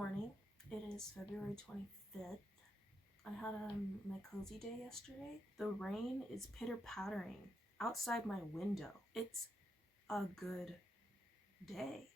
morning. It is February 25th. I had my cozy day yesterday. The rain is pitter-pattering outside my window. It's a good day.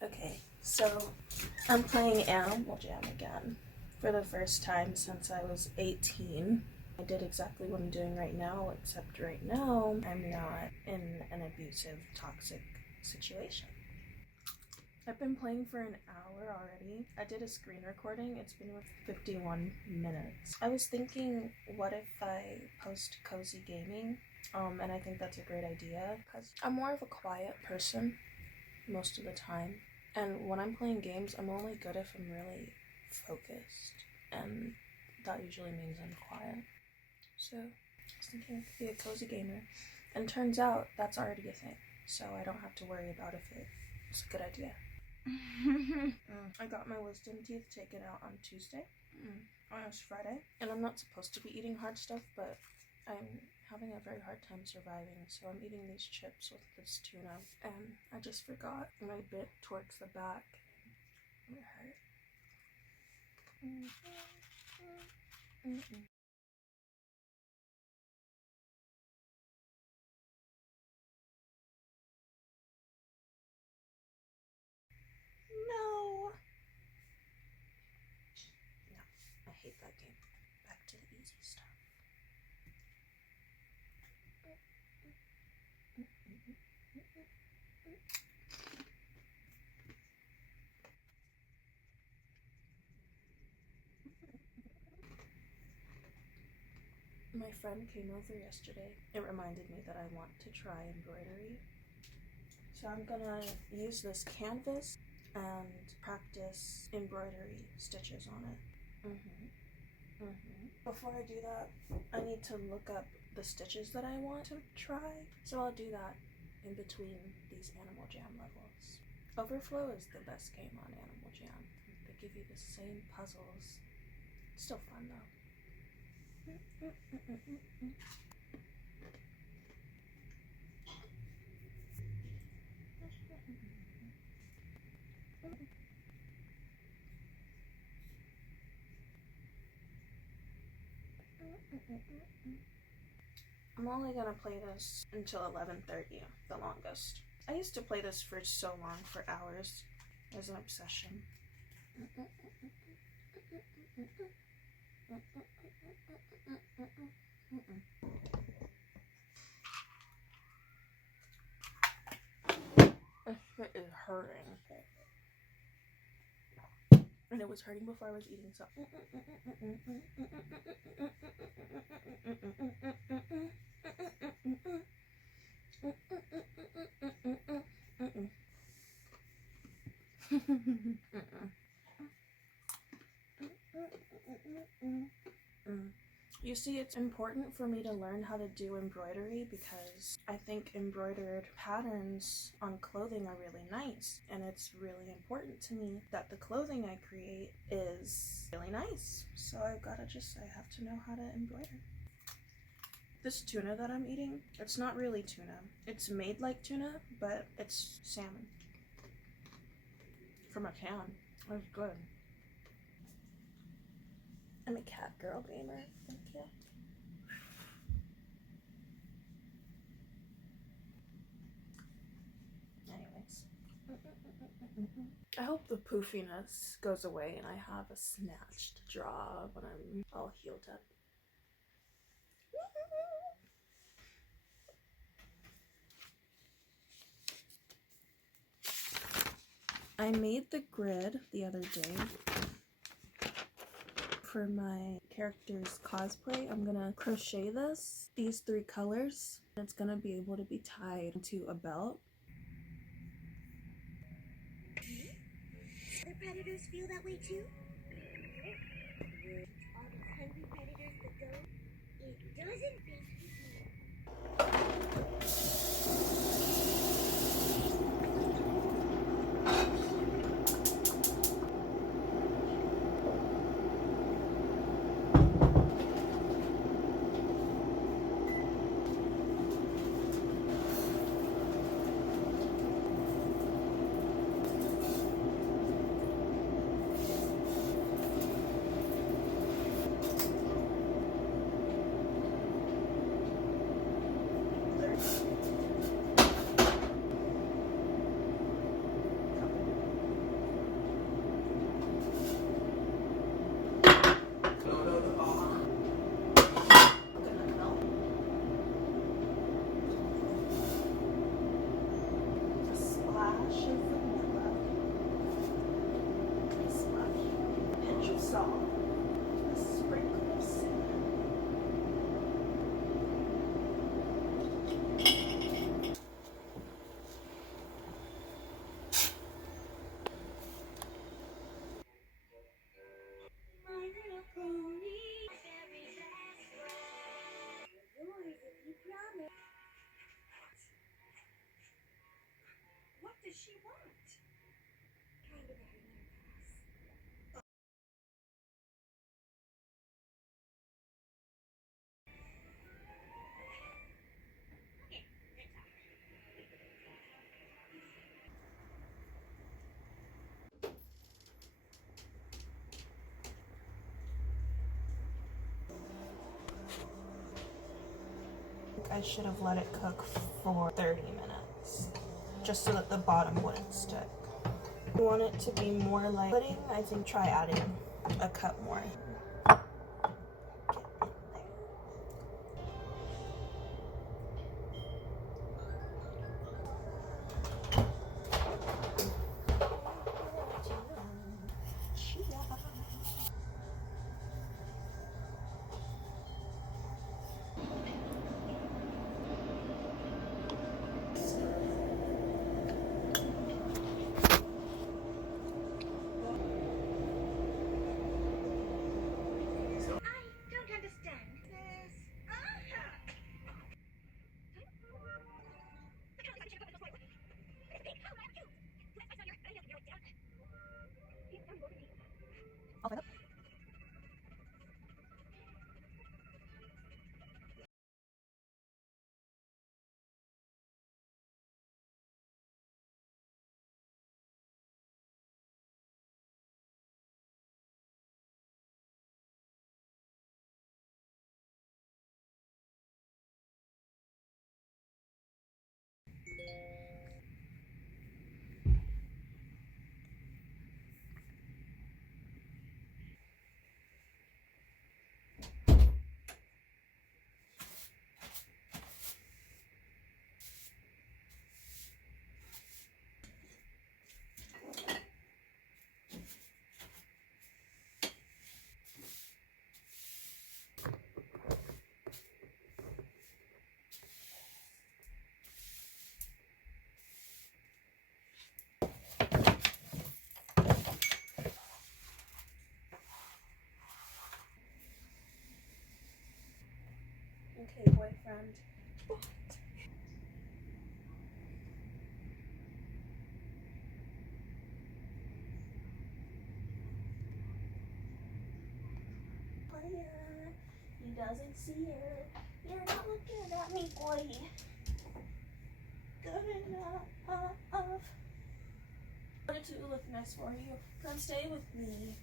Okay, so I'm playing Animal Jam again for the first time since I was 18. I did exactly what I'm doing right now, except right now I'm not in an abusive, toxic situation. I've been playing for an hour already. I did a screen recording. It's been 51 minutes. I was thinking, what if I post cozy gaming? And I think that's a great idea because I'm more of a quiet person most of the time. And when I'm playing games, I'm only good if I'm really focused. And that usually means I'm quiet. So I was thinking I could be a cozy gamer. And turns out that's already a thing. So I don't have to worry about if it's a good idea. I got my wisdom teeth taken out on Tuesday. It's Friday. And I'm not supposed to be eating hard stuff, but I'm having a very hard time surviving, so I'm eating these chips with this tuna, and I just forgot, and I bit towards the back. It hurt. My friend came over yesterday. It reminded me that I want to try embroidery. So I'm gonna use this canvas and practice embroidery stitches on it. Before I do that, I need to look up the stitches that I want to try. So I'll do that in between these Animal Jam levels. Overflow is the best game on Animal Jam. They give you the same puzzles. It's still fun though. I'm only gonna play this until 11:30, the longest. I used to play this for so long, for hours. It was an obsession. This shit is hurting. And it was hurting before I was eating, so. You see, it's important for me to learn how to do embroidery because I think embroidered patterns on clothing are really nice, and it's really important to me that the clothing I create is really nice. So I have to know how to embroider. This tuna that I'm eating, it's not really tuna. It's made like tuna, but it's salmon. From a can. It's good. I'm a cat girl gamer. Thank you. Anyways. I hope the poofiness goes away and I have a snatched jaw when I'm all healed up. I made the grid the other day for my character's cosplay. I'm gonna crochet these 3 colors. It's gonna be able to be tied to a belt. Other predators feel that way too? All these hungry predators that go, it doesn't beat What does she want? Kind of a pass. Okay, good talk. I should have let it cook for 30 minutes, just so that the bottom wouldn't stick. If you want it to be more like pudding, I think try adding a cup more. Okay, boyfriend. He doesn't see her. You're not looking at me, boy. Good enough. I wanted to look nice for you. Come stay with me.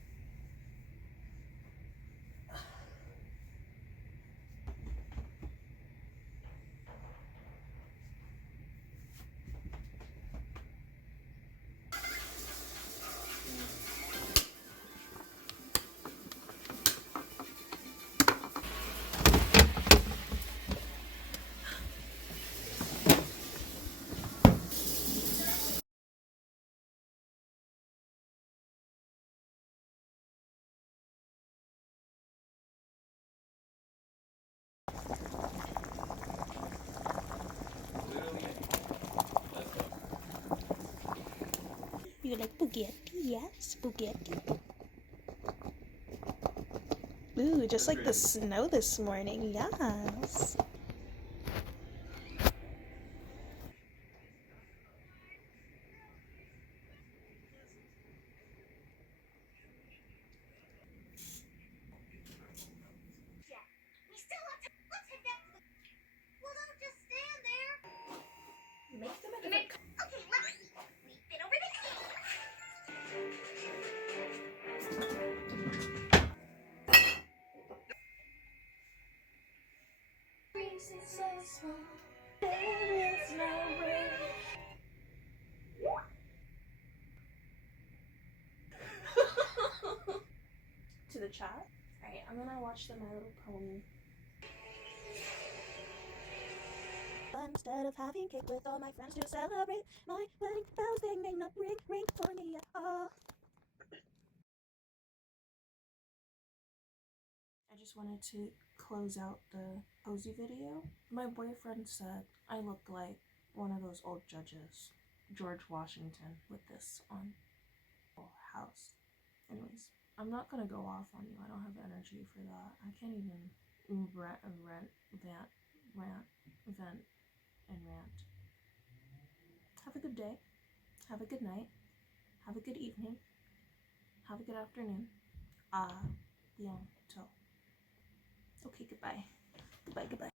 You like spaghetti? Yeah, spaghetti. Ooh, just like the snow this morning. Yes. Yeah. We still have to. Let's head back to the. Well, don't just stand there. Make them a different Okay, let's see. We've been over this. To the chat. Alright, I'm gonna watch the My Little Pony. Instead of having cake with all my friends to celebrate my wedding, bells they may not ring for me at all. I just wanted to close out the cozy video. My boyfriend said I look like one of those old judges, George Washington, with this on Full House. Anyways, I'm not gonna go off on you. I don't have energy for that. I can't even vent, and rant. Have a good day. Have a good night. Have a good evening. Have a good afternoon. Bientôt. Okay, goodbye. Goodbye.